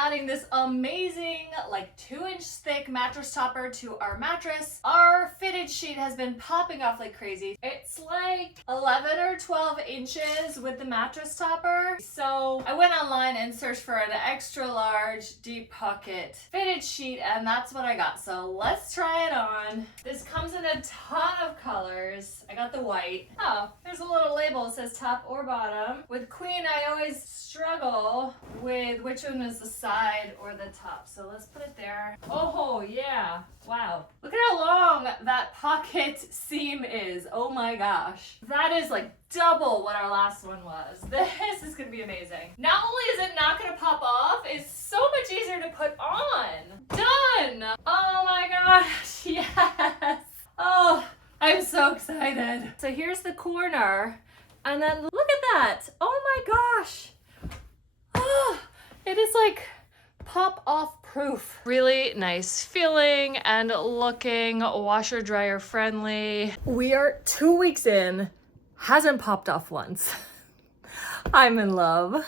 adding this amazing, like 2-inch thick mattress topper to our mattress. Our fitted sheet has been popping off like crazy. It's like 11 or 12 inches with the mattress topper. So I went online and searched for an extra large deep pocket fitted sheet, and that's what I got. So let's try it on. This comes in a ton of colors. I got the white. Oh, there's a little label. It says top or bottom. With queen, I always struggle with which one is the side or the top. So let's put it there. Oh yeah, wow. Look at how long that pocket seam is. Oh my gosh. That is like double what our last one was. This is gonna be amazing. Not only is it not gonna pop off, it's so much easier to put on. Done! Oh my gosh, yes! Oh, I'm so excited. So here's the corner, and then look at that. Oh my gosh. Oh, it is like pop off proof. Really nice feeling and looking, washer dryer friendly. We are 2 weeks in, hasn't popped off once. I'm in love.